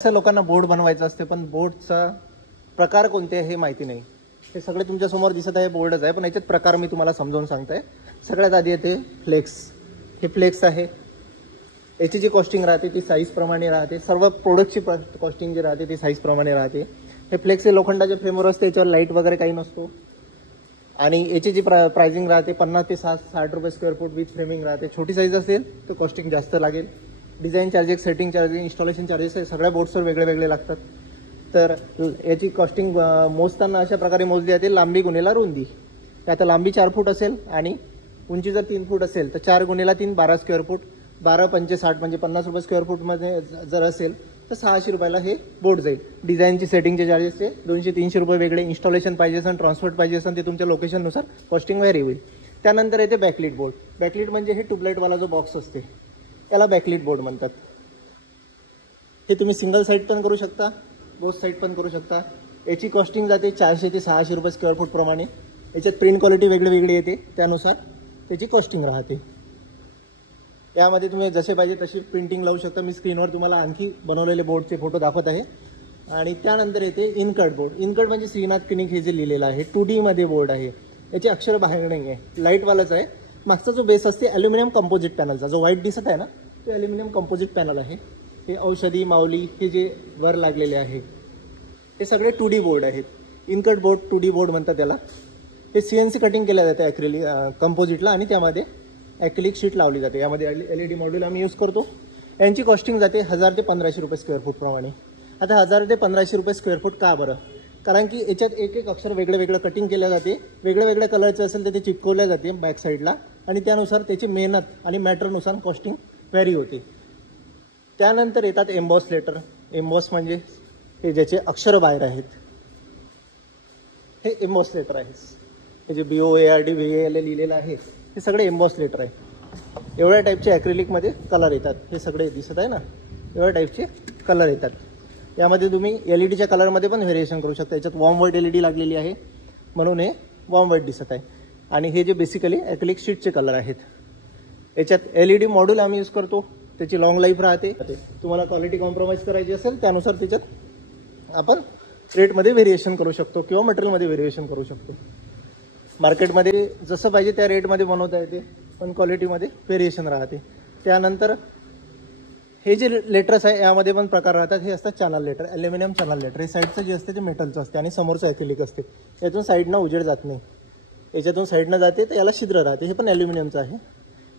असं लोकांना बोर्ड बनवायचं असते पण बोर्डचा प्रकार कोणते हे माहिती नाही. हे सगळे तुमच्या समोर दिसत आहे बोर्डच आहे, पण याच्यात प्रकार मी तुम्हाला समजावून सांगतोय. सगळ्यात आधी येते फ्लेक्स. हे फ्लेक्स आहे. याची जी कॉस्टिंग राहते ती साईज प्रमाणे राहते. सर्व प्रोडक्टची कॉस्टिंग जी राहते ती साईज प्रमाणे राहते. हे फ्लेक्स हे लोखंडाच्या फ्रेमवर असते, याच्यावर लाईट वगैरे काही नसतो. आणि याची जी प्राइसिंग राहते 50 ते 60 रुपये स्क्वेअर फूट विथ फ्रेमिंग राहते. छोटी साईज असेल तर कॉस्टिंग जास्त लागेल. Design charges, setting charges, installation charges हे सगळ्या बोर्ड्सवर वेगळे वेगळे लागतात. तर याची कॉस्टिंग मोजताना अशा प्रकारे मोजली जाते, लांबी गुणेला रुंदी. आता लांबी 4 फूट असेल आणि उंची जर 3 फूट असेल तर 4 गुणेला 3 12 स्क्वेअर फूट. 12 पंचे 60 म्हणजे 50 रुपये स्क्वेअर फूटमध्ये जर असेल तर 600 रुपयाला हे बोर्ड जाईल. डिझाईनची सेटिंगचे चार्जेसचे 200-300 रुपये वेगळे. इन्स्टॉलेशन पाहिजे असेल, ट्रान्सपोर्ट पाहिजे असेल ते तुमच्या लोकेशननुसार कॉस्टिंग व्हॅरी होईल. त्यानंतर येते बॅकलीट बोर्ड. बॅकलीट म्हणजे हे ट्यूबलाईटवाला जो बॉक्स असते त्याला बॅकलीट बोर्ड म्हणतात. हे तुम्ही सिंगल साईड पण करू शकता, बोथ साईड पण करू शकता. याची कॉस्टिंग जाते 400 ते 600 रुपये स्क्वेअर फूट प्रमाणे. याच्यात प्रिंट क्वालिटी वेगळी वेगळी येते, त्यानुसार त्याची कॉस्टिंग राहते. यामध्ये तुम्ही जसे पाहिजे तशी प्रिंटिंग लावू शकता. मी स्क्रीनवर तुम्हाला आणखी बनवलेले बोर्डचे फोटो दाखवत आहे. आणि त्यानंतर येते इनकट बोर्ड. इनकट म्हणजे श्रीनाथ क्लिनिक हे जे लिहिलेलं आहे 2D मध्ये बोर्ड आहे. याचे अक्षर बाहेर नाही आहे, लाईटवालाच आहे. मागचा जो बेस असते ॲल्युमिनियम कंपोजिट पॅनलचा, जो व्हाईट दिसत आहे ना तो ॲल्युमिनियम कंपोजिट पॅनल आहे. हे औषधी, माऊली हे जे वर लागलेले आहे हे सगळे 2D बोर्ड आहेत. इनकट बोर्ड 2D बोर्ड म्हणतात त्याला. हे CNC कटिंग केलं जातं ॲक्रिलिक कंपोजिटला आणि त्यामध्ये ॲक्रिलिक शीट लावली जाते. यामध्ये LED मॉड्यूल आम्ही यूज करतो. यांची कॉस्टिंग जाते 1000 ते 1500 रुपये स्क्वेअर फूट प्रमाणे. आता 1000 ते 1500 रुपये स्क्वेअर फूट का बरं? कारण की याच्यात एक एक अक्षर वेगळं वेगळं कटिंग केलं जाते. वेगळ्या वेगळ्या कलरचं असेल तर ते चिपकवल्या जाते बॅक साईडला आणि त्यानुसार त्याची मेहनत आणि मॅटरनुसार कॉस्टिंग व्हॅरी होते. त्यानंतर येतात एम्बॉस लेटर. एम्बॉस म्हणजे हे ज्याचे अक्षर बाहेर आहेत हे एम्बॉस लेटर आहे. हे जे BOARD VAL लिहिलेलं आहे हे सगळे एम्बॉस लेटर आहे. एवढ्या टाईपचे ॲक्रिलिकमध्ये कलर येतात. हे सगळे दिसत आहे ना, एवढ्या टाईपचे कलर येतात. यामध्ये तुम्ही LEDच्या कलरमध्ये पण व्हेरिएशन करू शकता. याच्यात वॉर्म व्हाईट LED लागलेली आहे म्हणून हे वॉर्म व्हाईट दिसत आहे. आणि हे जे बेसिकली ॲक्रिलिक शीटचे कलर आहेत. याच्यात LED मॉड्यूल आम्ही यूज करतो, त्याची लॉंग लाईफ राहते. तुम्हाला क्वालिटी कॉम्प्रोमाइज करायची असेल त्यानुसार त्याच्यात आपण रेटमध्ये व्हेरिएशन करू शकतो किंवा मटेरियलमध्ये व्हेरिएशन करू शकतो. मार्केटमध्ये जसं पाहिजे त्या रेटमध्ये बनवता येते, पण क्वालिटीमध्ये व्हेरिएशन राहते. त्यानंतर हे जे लेटर्स आहे यामध्ये पण प्रकार राहतात. हे असतात channel letter, aluminium channel letter. हे साईडचं जे असते ते मेटलचं असते आणि समोरचं ॲक्रिलिक असते. यातून साईडनं उजेड जात नाही, याच्यातून साईडनं जाते तर याला छिद्र राहते. हे पण ॲल्युमिनियमचं आहे.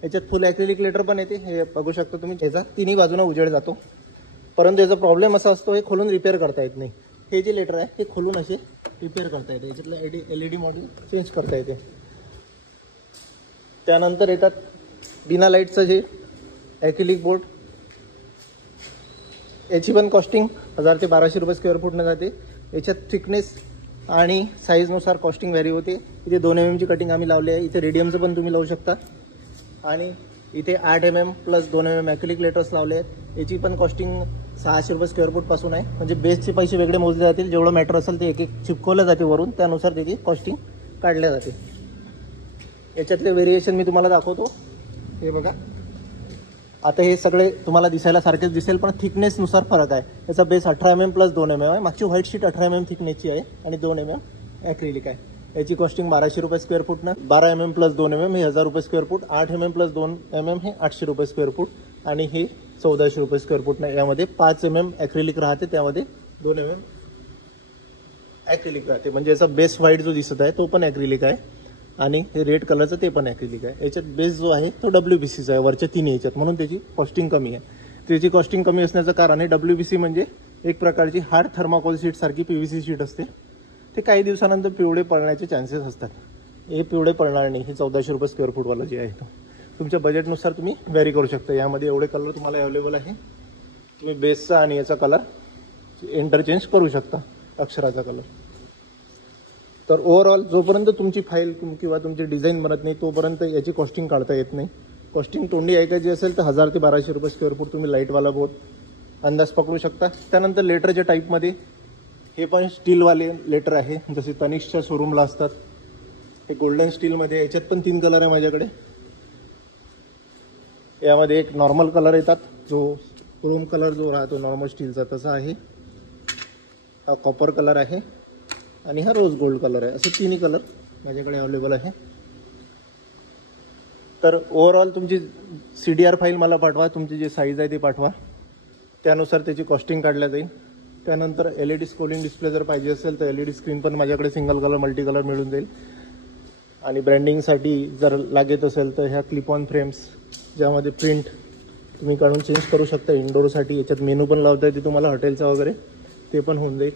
याच्यात फुल ॲक्रिलिक लेटर पण येते. हे बघू शकता तुम्ही, याचा तिन्ही बाजूनं उजेड जातो. परंतु याचा प्रॉब्लेम असा असतो हे खोलून रिपेअर करता येत नाही. हे जे लेटर आहे हे खोलून असे रिपेअर करता येते. याच्यातलं LED मॉड्यूल चेंज करता येते. त्यानंतर येतात बिना लाईटचं जे ॲक्रिलिक बोर्ड. याची पण कॉस्टिंग 1000 ते 1200 रुपये स्क्वेअर फूटनं जाते. याच्यात थिकनेस आणि साईजनुसार कॉस्टिंग व्हॅरी होते. इथे 2 mm ची कटिंग आम्ही लावली आहे. इथे रेडियमचं पण तुम्ही लावू शकता. आणि इथे 8 mm plus 2 mm acrylic letters लावले आहेत. याची पण कॉस्टिंग 600 रुपये स्क्वेअर फूटपासून आहे. म्हणजे बेसचे पैसे वेगळे मोजले जातील. जेवढं मॅटर असेल ते एक एक चिपकवलं जाते वरून, त्यानुसार त्याची कॉस्टिंग काढल्या जाते. याच्यातले व्हेरिएशन मी तुम्हाला दाखवतो. हे बघा, आता हे सगळे तुम्हाला दिसायला सारखेच दिसेल पण थिकनेसनुसार फरक आहे. याचा बेस 18 mm प्लस 2 mm आहे. मागची व्हाईट शीट 18 mm थिकनेसची आहे आणि 2 mm ॲक्रिलिक आहे. याची कॉस्टिंग 1200 रुपये स्क्वेअर फूटनं. 12 mm प्लस 2 mm हे 1000 रुपये square foot. 8 mm plus 2 mm हे 800 रुपये स्क्वेअर फूट आणि हे 1400 रुपये स्क्वेअर फूटनं. यामध्ये 5 mm ॲक्रिलिक राहते, त्यामध्ये 2 mm ॲक्रिलिक राहते. म्हणजे याचा बेस व्हाईट जो दिसत आहे तो पण ॲक्रिलिक आहे आणि हे रेड कलरचं ते पण ॲक्रिलिक आहे. याच्यात बेस जो आहे तो WBCचा आहे वरच्या तिन्ही याच्यात, म्हणून त्याची कॉस्टिंग कमी आहे. त्याची कॉस्टिंग कमी असण्याचं कारण आहे WBC म्हणजे एक प्रकारची हार्ड थर्माकोल शीट सारखी PVC शीट असते. ते काही दिवसानंतर पिवळे पडण्याचे चान्सेस असतात. हे पिवळे पडणार नाही. हे 1400 रुपये स्क्वेअर फूटवाला जे आहे तो तुमच्या बजेटनुसार तुम्ही व्हॅरी करू शकता. यामध्ये एवढे कलर तुम्हाला अवेलेबल आहे. तुम्ही बेसचा आणि याचा कलर इंटरचेंज करू शकता, अक्षराचा कलर. तर ओव्हरऑल जोपर्यंत तुमची फाईल किंवा तुमची डिझाईन बनत नाही तोपर्यंत याची कॉस्टिंग काढता येत नाही. कॉस्टिंग तोंडी ऐकायची असेल तर 1000 ते 1200 रुपये स्क्वेअर फूट तुम्ही लाईटवाला बोर्ड अंदाज पकडू शकता. त्यानंतर लेटरच्या टाईपमध्ये हे पण स्टीलवाले लेटर आहे, जसे तनिष्कच्या शोरूमला असतात. हे गोल्डन स्टीलमध्ये. याच्यात पण 3 कलर आहे माझ्याकडे. यामध्ये एक नॉर्मल कलर येतात जो क्रोम कलर जो राहतो नॉर्मल स्टीलचा तसा आहे, हा कॉपर कलर आहे आणि हा रोज गोल्ड कलर आहे. असे तिन्ही कलर माझ्याकडे अवेलेबल आहे. तर ओव्हरऑल तुमची CDR फाईल मला पाठवा, तुमची जी साईज आहे ती पाठवा, त्यानुसार त्याची कॉस्टिंग काढल्या जाईल. त्यानंतर LED स्क्रोलिंग डिस्प्ले जर पाहिजे असेल तर LED स्क्रीन पण माझ्याकडे सिंगल कलर मल्टी कलर मिळून जाईल. आणि ब्रँडिंगसाठी जर लागत असेल तर ह्या क्लिप ऑन फ्रेम्स ज्यामध्ये प्रिंट तुम्ही काढून चेंज करू शकता. इंडोरसाठी याच्यात मेनू पण लावता येते तुम्हाला हॉटेलचा वगैरे, ते पण होऊन जाईल.